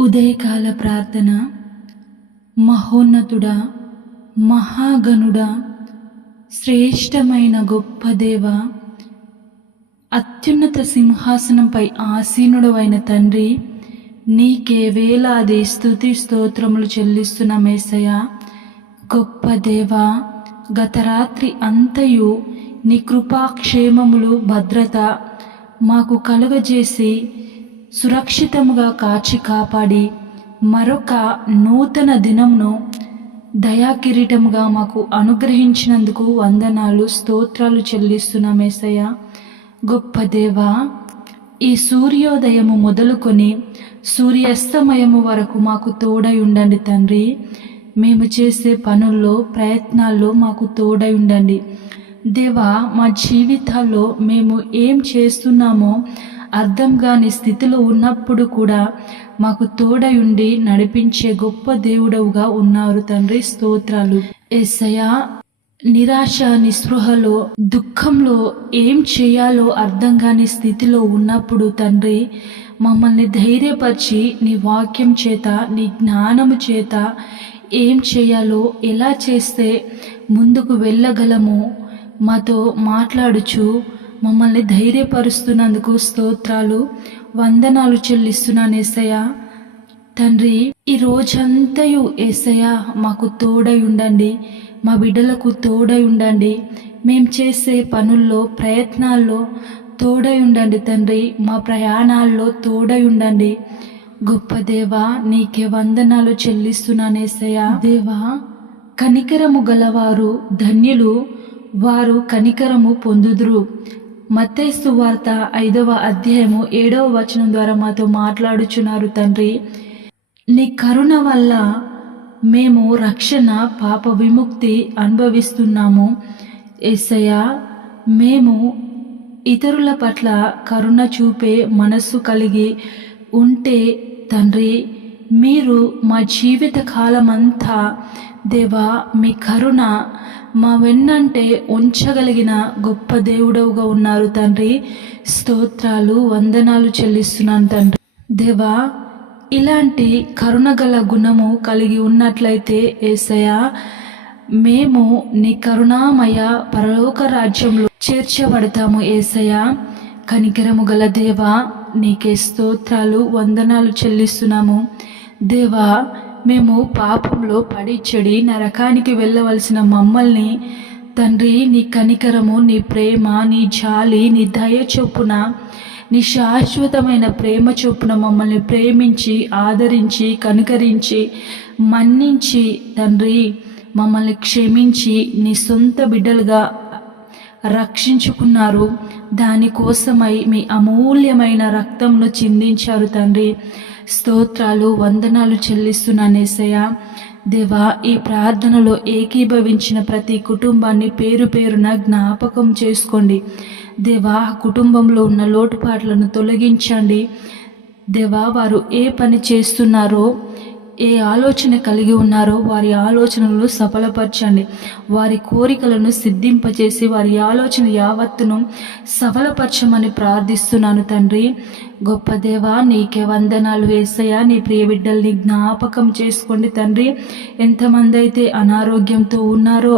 ఉదయకాల ప్రార్థన. మహోన్నతుడా, మహాగణుడా, శ్రేష్టమైన గొప్ప దేవ, అత్యున్నత సింహాసనంపై ఆసీనుడవైన తండ్రి, నీకే వేలాది స్తుతి స్తోత్రములు చెల్లిస్తున్న యేసయ్యా. గొప్ప దేవ, గత రాత్రి అంతయు నీ కృపాక్షేమములు భద్రత మాకు కలుగజేసి సురక్షితముగా కాచి కాపాడి మరొక నూతన దినమును దయాకిరీటముగా మాకు అనుగ్రహించినందుకు వందనాలు, స్తోత్రాలు చెల్లిస్తున్నాం యేసయ్య. గొప్ప దేవా, ఈ సూర్యోదయము మొదలుకొని సూర్యాస్తమయము వరకు మాకు తోడై ఉండండి తండ్రి. మేము చేసే పనుల్లో, ప్రయత్నాల్లో మాకు తోడై ఉండండి దేవా. మా జీవితాల్లో మేము ఏం చేస్తున్నామో అర్థం కాని స్థితిలో ఉన్నప్పుడు కూడా మాకు తోడై ఉండి నడిపించే గొప్ప దేవుడవుగా ఉన్నారు తండ్రి. స్తోత్రాలు యేసయ్యా. నిరాశ, నిస్పృహలో, దుఃఖంలో ఏం చేయాలో అర్థం కాని స్థితిలో ఉన్నప్పుడు తండ్రి, మమ్మల్ని ధైర్యపరిచి నీ వాక్యం చేత, నీ జ్ఞానము చేత ఏం చేయాలో, ఎలా చేస్తే ముందుకు వెళ్ళగలమో మాతో మాట్లాడుచు మమ్మల్ని ధైర్యపరుస్తున్నందుకు స్తోత్రాలు, వందనాలు చెల్లిస్తున్నాను యేసయ్యా. తండ్రి, ఈ రోజంతయు యేసయ్యా మాకు తోడై ఉండండి, మా బిడ్డలకు తోడై ఉండండి, మేం చేసే పనుల్లో, ప్రయత్నాల్లో తోడై ఉండండి తండ్రి. మా ప్రయాణాల్లో తోడై ఉండండి. గొప్ప దేవా, నీకే వందనాలు చెల్లిస్తున్నాను యేసయ్యా. దేవా, కనికరము గలవారు ధన్యులు, వారు కనికరము పొందుదురు. మత్తయి సువార్త 5వ అధ్యాయము 7వ వచనం ద్వారా మాతో మాట్లాడుచున్నారు తండ్రి. నీ కరుణ వల్ల మేము రక్షణ, పాప విముక్తి అనుభవిస్తున్నాము యేసయ్యా. మేము ఇతరుల పట్ల కరుణ చూపే మనస్సు కలిగి ఉంటే తండ్రి, మీరు మా జీవిత కాలమంతా దేవా మీ కరుణ మా వెన్నంటే ఉంచగలిగిన గొప్ప దేవుడవుగా ఉన్నారు తండ్రి. స్తోత్రాలు, వందనాలు చెల్లిస్తున్నాను తండ్రి. దేవా, ఇలాంటి కరుణగల గుణము కలిగి ఉన్నట్లయితే యేసయ్యా, మేము నీ కరుణామయ పరలోక రాజ్యంలో చేర్చబడతాము యేసయ్యా. కనికరము గల దేవా, నీకే స్తోత్రాలు, వందనాలు చెల్లిస్తున్నాము దేవా. మేము పాపంలో పడి చెడి నరకానికి వెళ్ళవలసిన మమ్మల్ని తండ్రి, నీ కనికరము, నీ ప్రేమ, నీ జాలి, నీ దయ చొప్పున, నీ శాశ్వతమైన ప్రేమ చొప్పున మమ్మల్ని ప్రేమించి, ఆదరించి, కనికరించి, మన్నించి తండ్రి మమ్మల్ని క్షమించి నీ సొంత బిడ్డలుగా రక్షించుకున్నారు. దానికోసమై మీ అమూల్యమైన రక్తంను చిందించారు తండ్రి. స్తోత్రాలు, వందనాలు చెల్లిస్తున్నాను యేసయ్యా. దేవా, ఈ ప్రార్థనలో ఏకీభవించిన ప్రతి కుటుంబాన్ని పేరు పేరున జ్ఞాపకం చేసుకోండి దేవా. కుటుంబంలో ఉన్న లోటుపాట్లను తొలగించండి దేవా. వారు ఏ పని చేస్తున్నారో, ఏ ఆలోచన కలిగి ఉన్నారో వారి ఆలోచనలు సఫలపరచండి. వారి కోరికలను సిద్ధింపచేసి వారి ఆలోచన యావత్తును సఫలపరచమని ప్రార్థిస్తున్నాను తండ్రి. గొప్ప దేవా, నీకే వందనాలు యేసయ్యా. నీ ప్రియ బిడ్డల్ని జ్ఞాపకం చేసుకోండి తండ్రి. ఎంతమంది అయితే అనారోగ్యంతో ఉన్నారో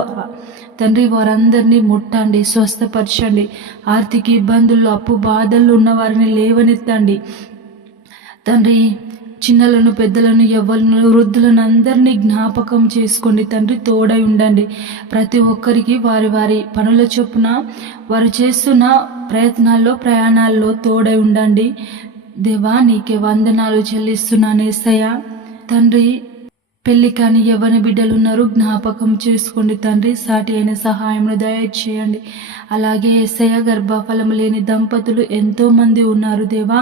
తండ్రి, వారందరినీ ముట్టండి, స్వస్థపరచండి. ఆర్థిక ఇబ్బందుల్లో, అప్పు బాధల్లో ఉన్న వారిని లేవనెత్తండి తండ్రి. చిన్నలను, పెద్దలను, యవ్వలను, వృద్ధులను అందరినీ జ్ఞాపకం చేసుకోండి తండ్రి. తోడై ఉండండి. ప్రతి ఒక్కరికి వారి వారి పనుల చొప్పున వారు చేస్తున్న ప్రయత్నాల్లో, ప్రయాణాల్లో తోడై ఉండండి దేవా. నీకే వందనాలు చెల్లిస్తున్నాను యేసయ్యా. తండ్రి, పెళ్లి కాని యవ్వన బిడ్డలు ఉన్నారు, జ్ఞాపకం చేసుకోండి తండ్రి. సాటి అయిన సహాయమును దయచేయండి. అలాగే యేసయ్య, గర్భఫలము లేని దంపతులు ఎంతోమంది ఉన్నారు దేవా.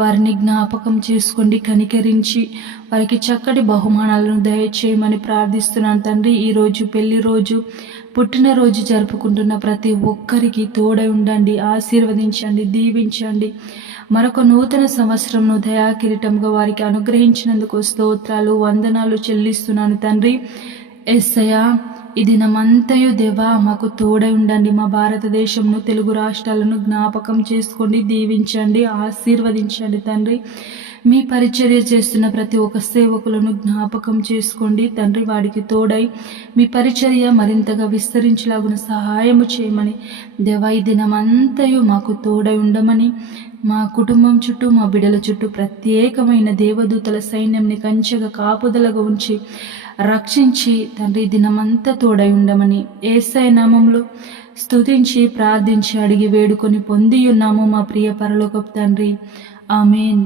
వారిని జ్ఞాపకం చేసుకోండి, కనికరించి వారికి చక్కటి బహుమానాలను దయచేయమని ప్రార్థిస్తున్నాను తండ్రి. ఈరోజు పెళ్లి రోజు, పుట్టినరోజు జరుపుకుంటున్న ప్రతి ఒక్కరికి తోడై ఉండండి, ఆశీర్వదించండి, దీవించండి. మరొక నూతన సంవత్సరంను దయాకిరీటంగా వారికి అనుగ్రహించినందుకు స్తోత్రాలు, వందనాలు చెల్లిస్తున్నాను తండ్రి. యేసయ్యా, ఈ దినమంతయు దేవా మాకు తోడై ఉండండి. మా భారతదేశంను, తెలుగు రాష్ట్రాలను జ్ఞాపకం చేసుకోండి, దీవించండి, ఆశీర్వదించండి తండ్రి. మీ పరిచర్య చేస్తున్న ప్రతి ఒక్క సేవకులను జ్ఞాపకం చేసుకోండి తండ్రి. వాడికి తోడై మీ పరిచర్య మరింతగా విస్తరించలాగున సహాయము చేయమని దేవా, ఈ దినమంతయు మాకు తోడై ఉండమని, మా కుటుంబం చుట్టూ, మా బిడ్డల చుట్టూ ప్రత్యేకమైన దేవదూతల సైన్యంని కంచెగా కాపుదలగా ఉంచి రక్షించి తండ్రి దినమంతా తోడై ఉండమని యేసయ్య నామములో స్తుతించి ప్రార్థించి అడిగి వేడుకొని పొంది ఉన్నాము మా ప్రియ పరలోకపు తండ్రి. ఆమేన్.